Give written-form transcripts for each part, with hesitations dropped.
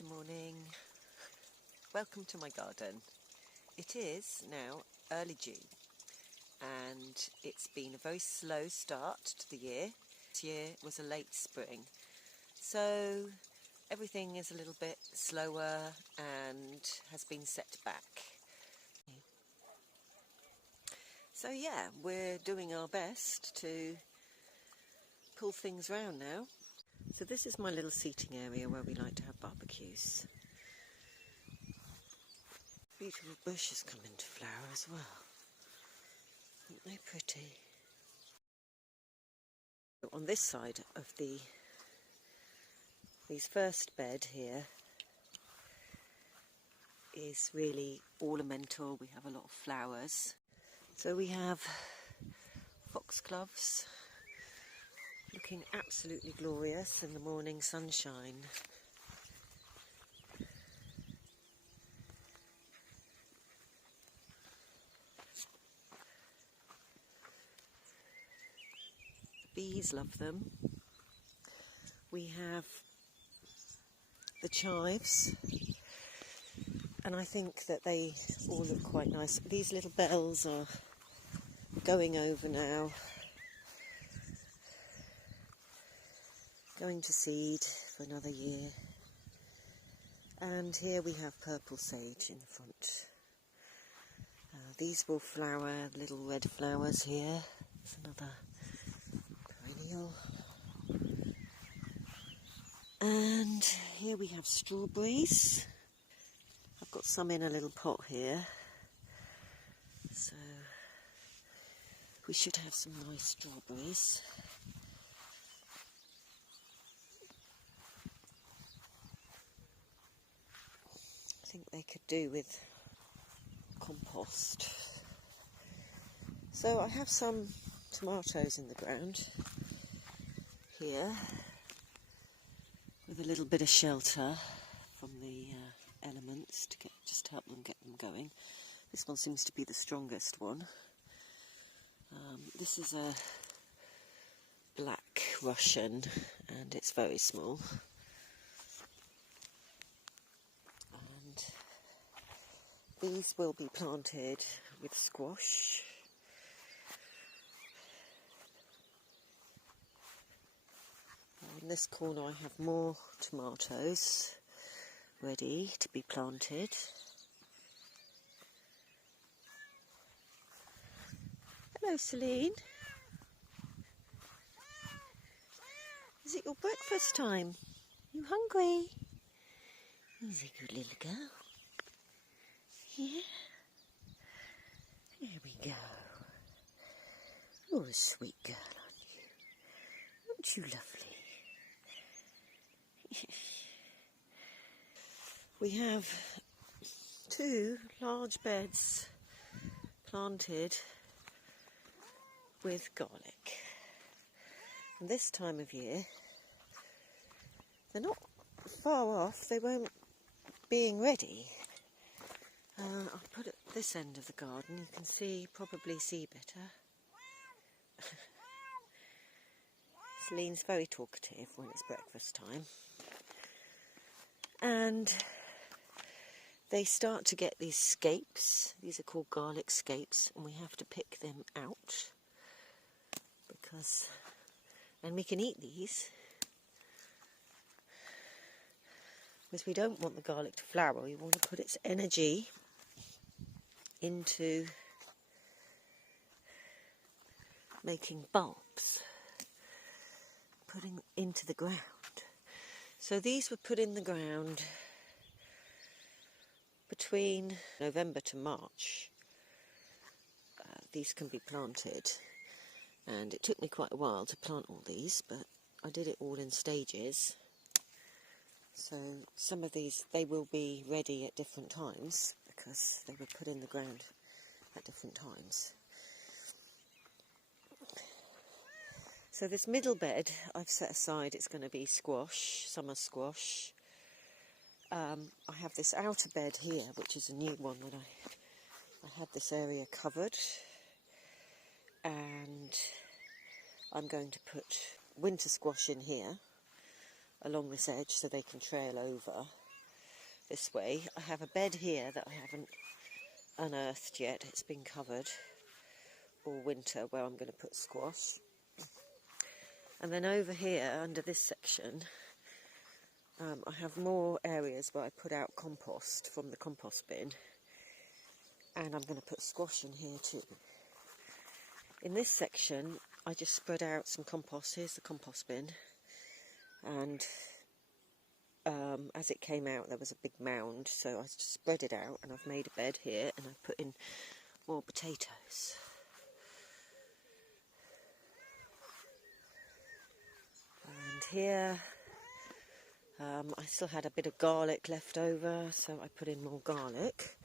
Good morning. Welcome to my garden. It is now early June and it's been a very slow start to the year. This year was a late spring, so everything is a little bit slower and has been set back. So yeah, we're doing our best to pull things round now. So this is my little seating area where we like to have barbecues. Beautiful bushes come into flower as well. Aren't they pretty? On this side of these first bed here is really ornamental. We have a lot of flowers. So we have foxgloves looking absolutely glorious in the morning sunshine. The bees love them. We have the chives, and I think that they all look quite nice. These little bells are going over now, going to seed for another year. And here we have purple sage in the front. These will flower, little red flowers here. There's another perennial. And here we have strawberries. I've got some in a little pot here, so we should have some nice strawberries. I think they could do with compost. So I have some tomatoes in the ground here with a little bit of shelter from the elements to just help them get them going. This one seems to be the strongest one. This is a black Russian and it's very small. And these will be planted with squash. In this corner I have more tomatoes ready to be planted. Hello Celine. Is it your breakfast time? You hungry? He's a good little girl. Yeah. There we go. You're a sweet girl, aren't you? Aren't you lovely? We have 2 large beds planted with garlic. And this time of year, they're not far off, they weren't being ready. I'll put it at this end of the garden, you can probably see better. Celine's very talkative when it's breakfast time. And they start to get these scapes. These are called garlic scapes, and we have to pick them out and we can eat these because we don't want the garlic to flower. We want to put its energy into making bulbs, putting into the ground. So these were put in the ground between November to March. These can be planted, and it took me quite a while to plant all these, but I did it all in stages. So some of these, they will be ready at different times because they were put in the ground at different times. So this middle bed I've set aside, it's going to be squash, summer squash. I have this outer bed here, which is a new one that I had this area covered. And I'm going to put winter squash in here along this edge so they can trail over. this way. I have a bed here that I haven't unearthed yet. It's been covered all winter, where I'm going to put squash. And then over here, under this section, I have more areas where I put out compost from the compost bin. And I'm going to put squash in here too. In this section, I just spread out some compost. Here's the compost bin. And as it came out, there was a big mound, so I just spread it out, and I've made a bed here, and I've put in more potatoes. And here, I still had a bit of garlic left over, so I put in more garlic.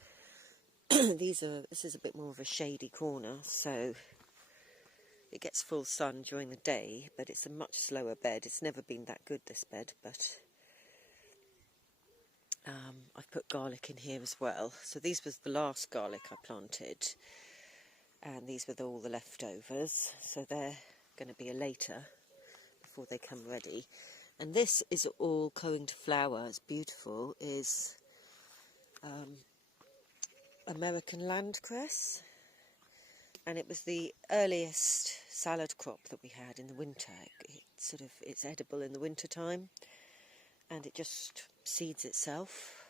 This is a bit more of a shady corner, so it gets full sun during the day, but it's a much slower bed. It's never been that good, this bed, but I've put garlic in here as well. So these was the last garlic I planted, and these were all the leftovers, so they're going to be a later before they come ready. And this is all going to flower. It's beautiful. Is American landcress, and it was the earliest salad crop that we had in the winter. It's edible in the winter time, and it just seeds itself.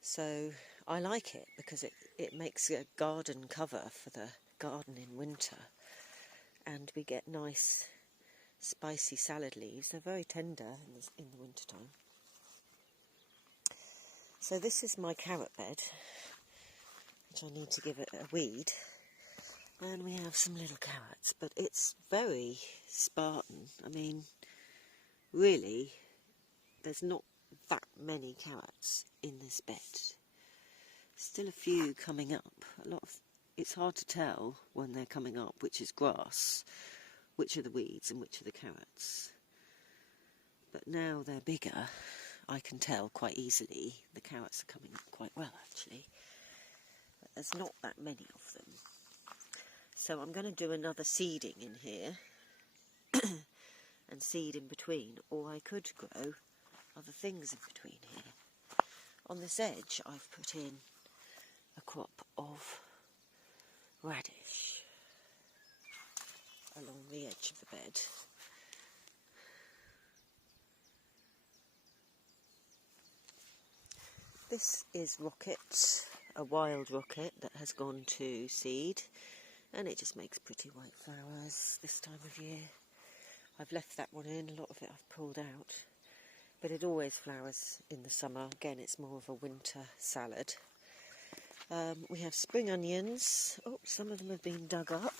So I like it because it makes a garden cover for the garden in winter, and we get nice spicy salad leaves. They're very tender in the winter time. So this is my carrot bed, which I need to give it a weed. And we have some little carrots, but it's very Spartan. I mean, really, there's not that many carrots in this bed. Still a few coming up. It's hard to tell when they're coming up which is grass, which are the weeds and which are the carrots. But now they're bigger, I can tell quite easily. The carrots are coming up quite well, actually. But there's not that many of them. So I'm going to do another seeding in here and seed in between, or I could grow other things in between here. On this edge I've put in a crop of radish along the edge of the bed. This is rocket, a wild rocket that has gone to seed, and it just makes pretty white flowers this time of year. I've left that one in, a lot of it I've pulled out, but it always flowers in the summer. Again, it's more of a winter salad. We have spring onions. Oh, some of them have been dug up,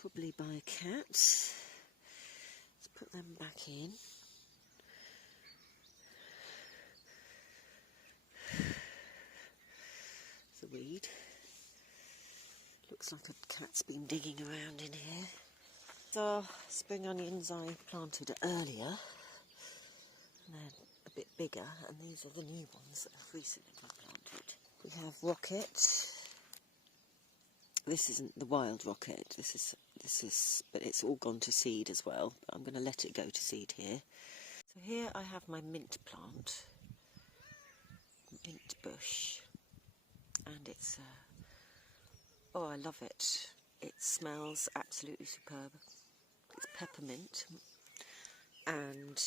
probably by a cat. Let's put them back in. The weed. Looks like a cat's been digging around in here. So, spring onions I planted earlier, and they're a bit bigger, and these are the new ones that I've recently planted. We have rocket. This isn't the wild rocket, this is, but it's all gone to seed as well. I'm going to let it go to seed here. So here I have my mint plant, mint bush, and it's oh, I love it. It smells absolutely superb. It's peppermint, and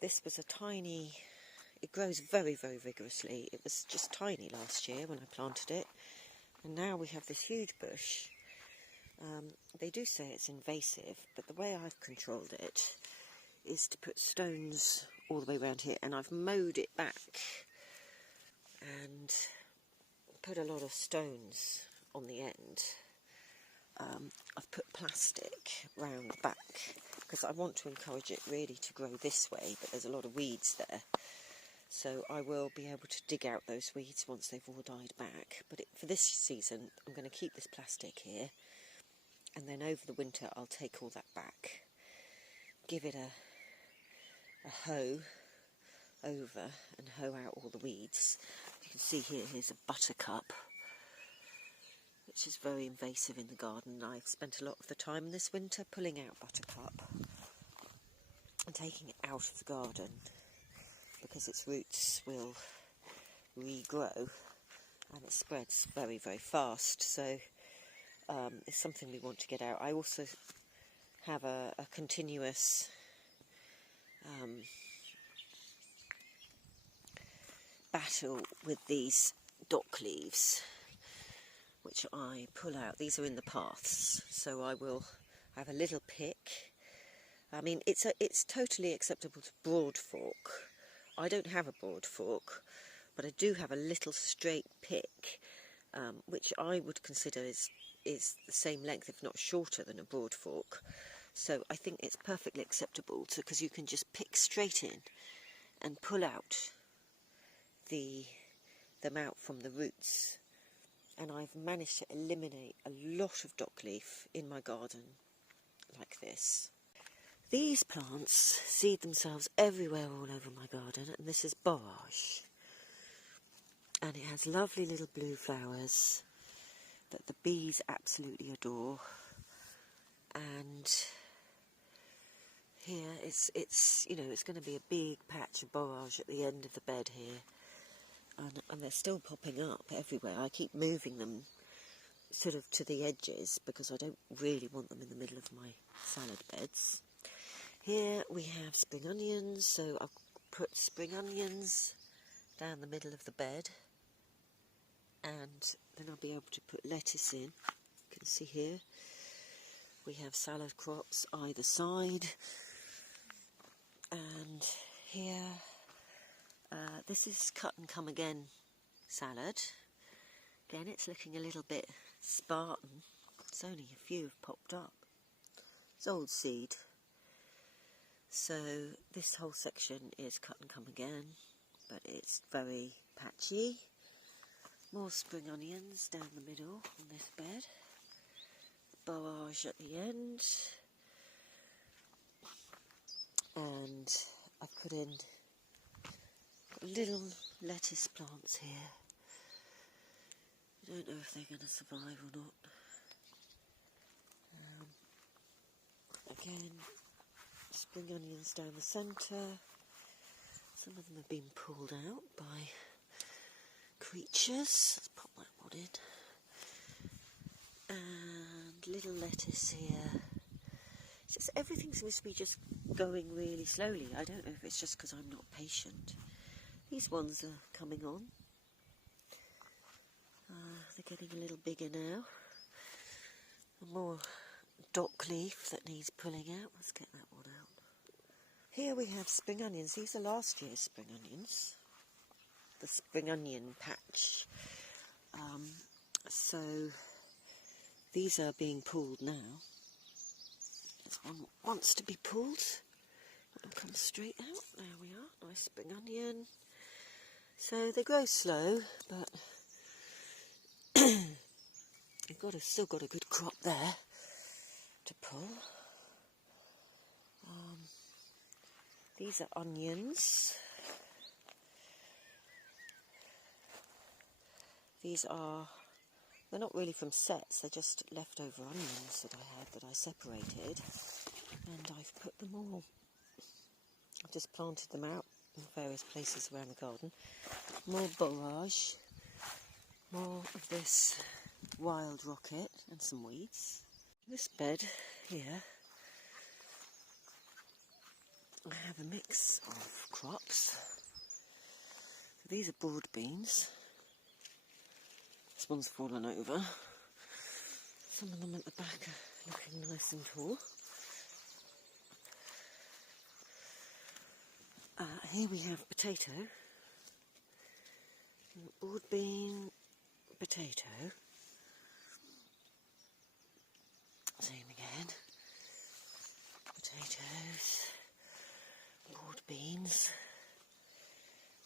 this was a tiny, it grows very, very vigorously. It was just tiny last year when I planted it, and now we have this huge bush. They do say it's invasive, but the way I've controlled it is to put stones all the way around here, and I've mowed it back and put a lot of stones on the end. I've put plastic round the back because I want to encourage it really to grow this way, but there's a lot of weeds there, so I will be able to dig out those weeds once they've all died back. But for this season I'm going to keep this plastic here, and then over the winter I'll take all that back, give it a hoe over and hoe out all the weeds. You can see here's a buttercup, which is very invasive in the garden. I've spent a lot of the time this winter pulling out buttercup and taking it out of the garden. because its roots will regrow and it spreads very, very fast. So it's something we want to get out. I also have a continuous battle with these dock leaves, which I pull out. These are in the paths, so I have a little pick. I mean, it's totally acceptable to broad fork. I don't have a broad fork, but I do have a little straight pick, which I would consider is the same length, if not shorter, than a broad fork. So I think it's perfectly acceptable because you can just pick straight in and pull out them out from the roots. And I've managed to eliminate a lot of dock leaf in my garden like this. These plants seed themselves everywhere all over my garden, and this is borage. And it has lovely little blue flowers that the bees absolutely adore. And here it's going to be a big patch of borage at the end of the bed here. And they're still popping up everywhere. I keep moving them sort of to the edges because I don't really want them in the middle of my salad beds. Here we have spring onions, so I've put spring onions down the middle of the bed, and then I'll be able to put lettuce in. You can see here we have salad crops either side, and here this is cut and come again salad. Again, it's looking a little bit Spartan. It's only a few have popped up. It's old seed. So this whole section is cut and come again, but it's very patchy. More spring onions down the middle on this bed. Borage at the end. And I've put in little lettuce plants here. I don't know if they're going to survive or not. Again, spring onions down the centre. Some of them have been pulled out by creatures. Let's pop that one in. And little lettuce here. It's just, everything seems to be just going really slowly. I don't know if it's just because I'm not patient. These ones are coming on. They're getting a little bigger now. More dock leaf that needs pulling out. Let's get that one out. Here we have spring onions. These are last year's spring onions. The spring onion patch. So these are being pulled now. This one wants to be pulled. It'll come straight out. There we are. Nice spring onion. So they grow slow, but you've still got a good crop there to pull. These are onions. They're not really from sets, they're just leftover onions that I had that I separated, and I've put them all. I've just planted them out in various places around the garden. More borage, more of this wild rocket and some weeds. This bed here, I have a mix of crops. These are broad beans. This one's fallen over. Some of them at the back are looking nice and tall. Here we have potato. Broad bean, potato. Same again. Potatoes, broad beans.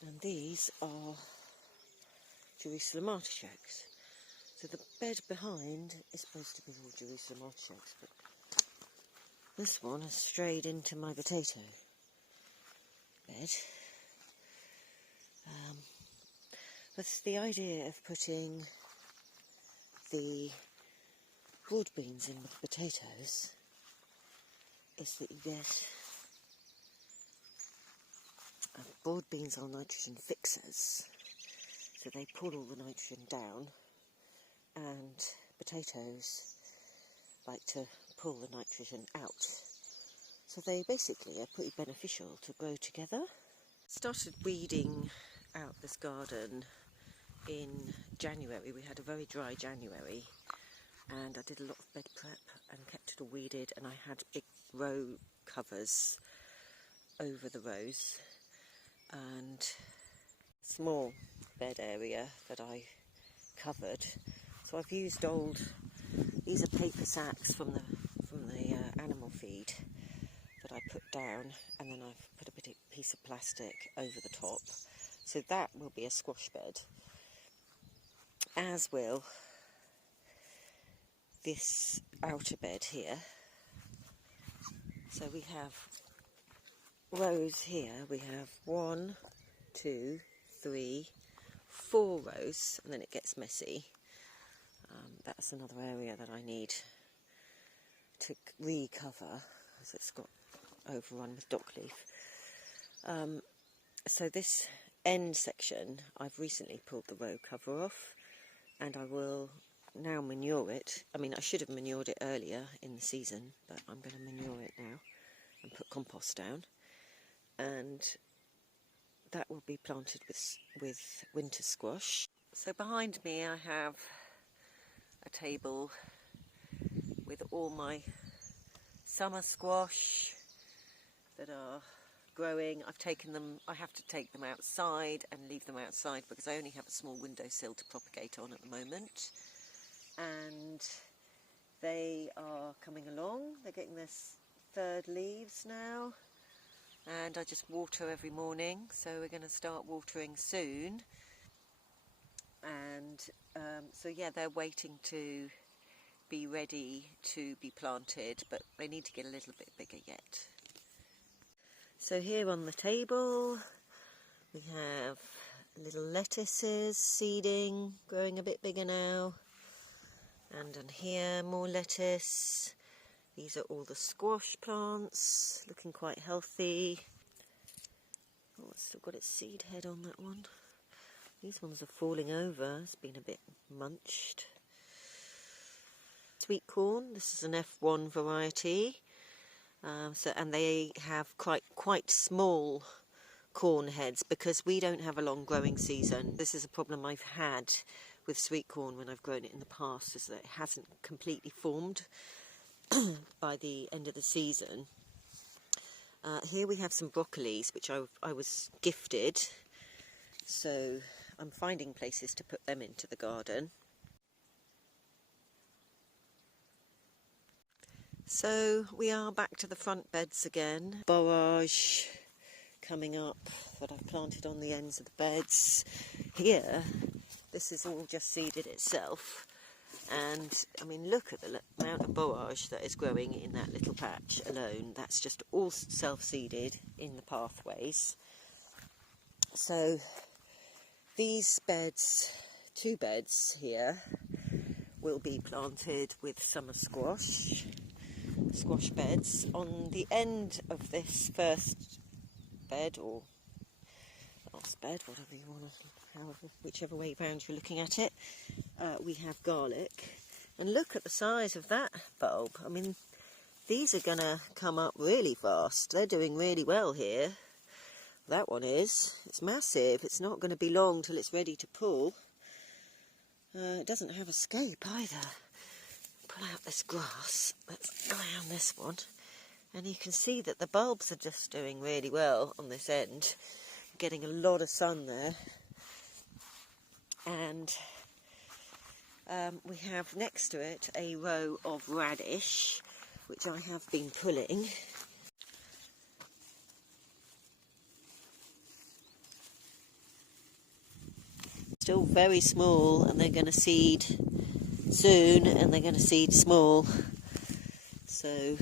And these are Jerusalem artichokes. So the bed behind is supposed to be all Jerusalem artichokes, but this one has strayed into my potato bed. But the idea of putting the broad beans in with the potatoes is that you get a broad beans are nitrogen fixers, so they pull all the nitrogen down, and potatoes like to pull the nitrogen out. So they basically are pretty beneficial to grow together. Started weeding out this garden in January. We had a very dry January, and I did a lot of bed prep and kept it all weeded, and I had big row covers over the rows and small bed area that I covered. So I've used these are paper sacks from the animal feed that I put down, and then I've put a piece of plastic over the top. So that will be a squash bed, as will this outer bed here. So we have rows here. We have 1, 2, 3, 4 rows, and then it gets messy. That's another area that I need to recover, as it's got overrun with dock leaf. So this end section, I've recently pulled the row cover off, and I will now manure it. I mean, I should have manured it earlier in the season, but I'm going to manure it now and put compost down, and that will be planted with winter squash. So behind me I have a table with all my summer squash that are growing. I have to take them outside and leave them outside because I only have a small windowsill to propagate on at the moment. And they are coming along. They're getting their third leaves now. And I just water every morning, so we're going to start watering soon. And so yeah, they're waiting to be ready to be planted, but they need to get a little bit bigger yet. So here on the table we have little lettuces seeding, growing a bit bigger now, and on here more lettuce. These are all the squash plants, looking quite healthy. Oh, it's still got its seed head on that one. These ones are falling over, it's been a bit munched. Sweet corn, this is an F1 variety. And they have quite small corn heads because we don't have a long growing season. This is a problem I've had with sweet corn when I've grown it in the past, is that it hasn't completely formed by the end of the season. Here we have some broccolis which I was gifted, so I'm finding places to put them into the garden. So we are back to the front beds again. Borage coming up that I've planted on the ends of the beds. Here, this is all just seeded itself. And I mean, look at the amount of borage that is growing in that little patch alone. That's just all self-seeded in the pathways. So these beds, 2 beds here, will be planted with summer squash beds. On the end of this first bed, or last bed, whatever you want to, whichever way round you're looking at it, we have garlic. And look at the size of that bulb. I mean, these are going to come up really fast. They're doing really well here. That one is. It's massive. It's not going to be long till it's ready to pull. It doesn't have a scape either. Pull out this grass. Let's go around this one. And you can see that the bulbs are just doing really well on this end. Getting a lot of sun there. And we have next to it a row of radish, which I have been pulling. Still very small, and they're going to seed soon, and they're going to seed small. So,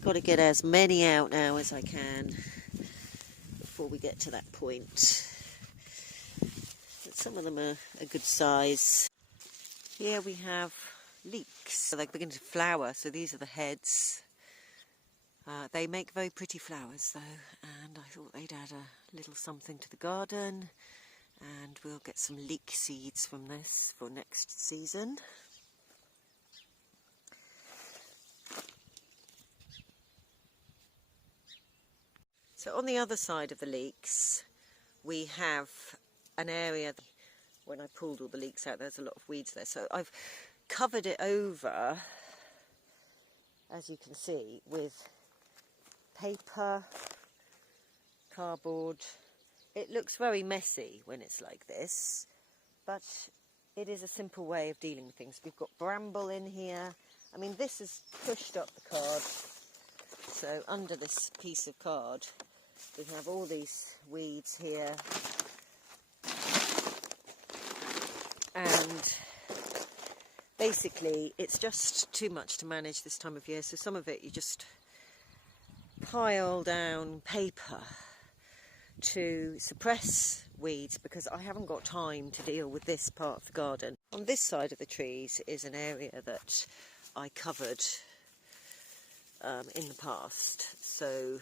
got to get as many out now as I can before we get to that point. But some of them are a good size. Here we have leeks. So they're beginning to flower, so these are the heads. They make very pretty flowers though, and I thought they'd add a little something to the garden, and we'll get some leek seeds from this for next season. So on the other side of the leeks we have an area, when I pulled all the leeks out there's a lot of weeds there, so I've covered it over, as you can see, with paper, cardboard. It looks very messy when it's like this, but it is a simple way of dealing with things. We've got bramble in here. I mean, this has pushed up the card, so under this piece of card we have all these weeds here, and basically it's just too much to manage this time of year, so some of it you just pile down paper to suppress weeds, because I haven't got time to deal with this part of the garden. On this side of the trees is an area that I covered in the past, so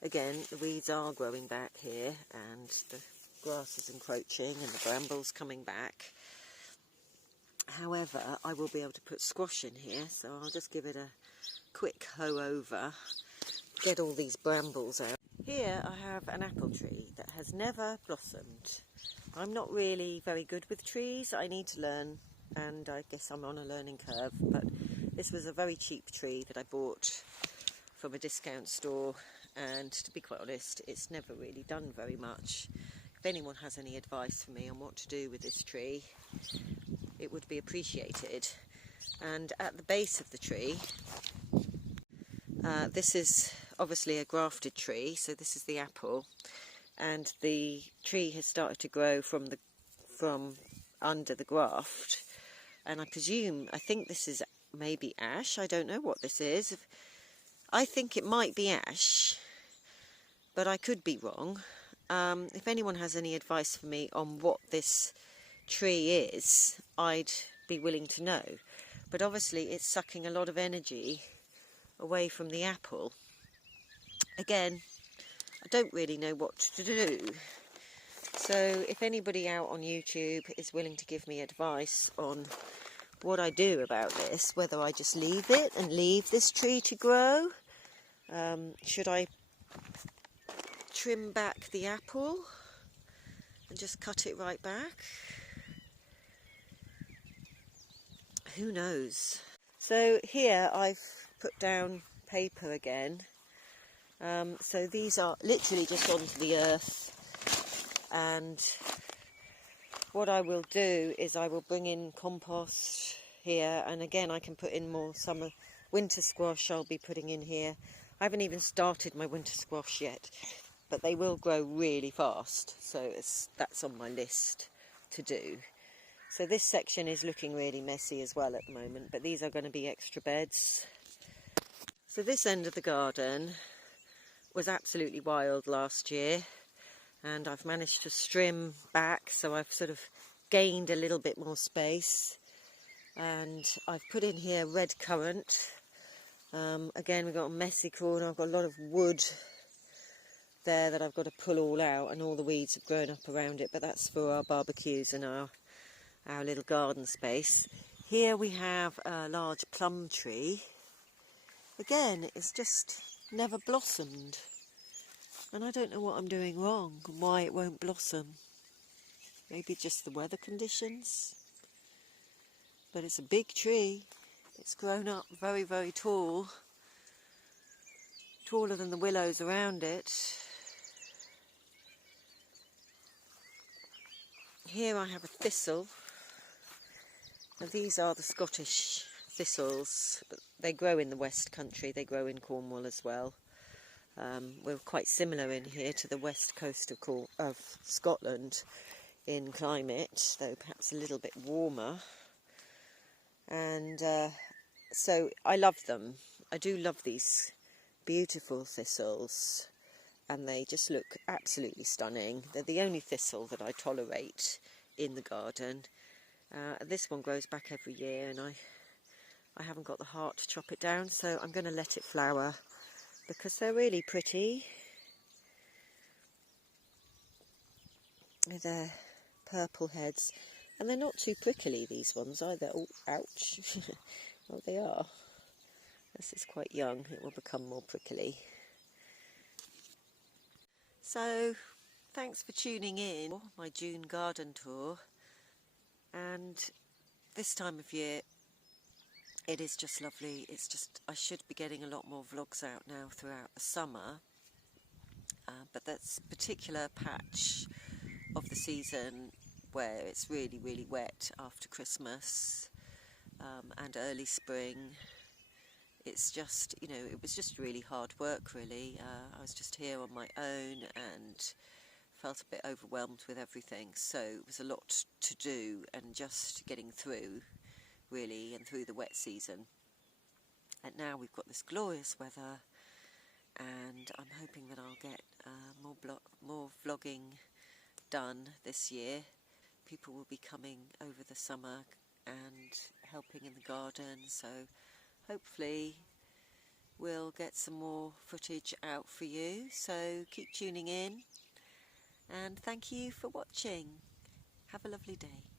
again the weeds are growing back here and the grass is encroaching and the brambles coming back. However, I will be able to put squash in here, so I'll just give it a quick hoe over, get all these brambles out. Here I have an apple tree that has never blossomed. I'm not really very good with trees, I need to learn, and I guess I'm on a learning curve, but this was a very cheap tree that I bought from a discount store, and to be quite honest, it's never really done very much. If anyone has any advice for me on what to do with this tree, it would be appreciated. And at the base of the tree, this is obviously a grafted tree, so this is the apple, and the tree has started to grow from under the graft, and I think this is maybe ash. I don't know what this is. I think it might be ash, but I could be wrong. If anyone has any advice for me on what this tree is, I'd be willing to know. But obviously it's sucking a lot of energy away from the apple. Again, I don't really know what to do. So if anybody out on YouTube is willing to give me advice on what I do about this, whether I just leave it and leave this tree to grow, should I trim back the apple and just cut it right back? Who knows? So here I've put down paper again. So these are literally just onto the earth, and what I will do is I will bring in compost here, and again I can put in more winter squash I'll be putting in here. I haven't even started my winter squash yet, but they will grow really fast, so that's on my list to do. So this section is looking really messy as well at the moment, but these are going to be extra beds. So this end of the garden was absolutely wild last year, and I've managed to trim back, so I've sort of gained a little bit more space, and I've put in here red currant. Again, we've got a messy corner. I've got a lot of wood there that I've got to pull all out, and all the weeds have grown up around it, but that's for our barbecues and our little garden space. Here we have a large plum tree. Again, it's just never blossomed, and I don't know what I'm doing wrong and why it won't blossom. Maybe just the weather conditions, but it's a big tree. It's grown up very, very tall, taller than the willows around it. Here I have a thistle. Now these are the Scottish thistles, but they grow in the West Country, they grow in Cornwall as well. We're quite similar in here to the west coast of Scotland in climate, though perhaps a little bit warmer. And so I love them. I do love these beautiful thistles, and they just look absolutely stunning. They're the only thistle that I tolerate in the garden. This one grows back every year, and I haven't got the heart to chop it down, so I'm going to let it flower because they're really pretty with their purple heads, and they're not too prickly, these ones either. Oh, ouch. Well, they are. This is quite young, it will become more prickly. So thanks for tuning in for my June garden tour, and this time of year it is just lovely. It's just, I should be getting a lot more vlogs out now throughout the summer, but that's a particular patch of the season where it's really, really wet after Christmas and early spring. It's just, you know, it was just really hard work, really. I was just here on my own and felt a bit overwhelmed with everything, so it was a lot to do, and just getting through, really, and through the wet season. And now we've got this glorious weather, and I'm hoping that I'll get more vlogging done this year. People will be coming over the summer and helping in the garden, so hopefully we'll get some more footage out for you. So keep tuning in, and thank you for watching. Have a lovely day.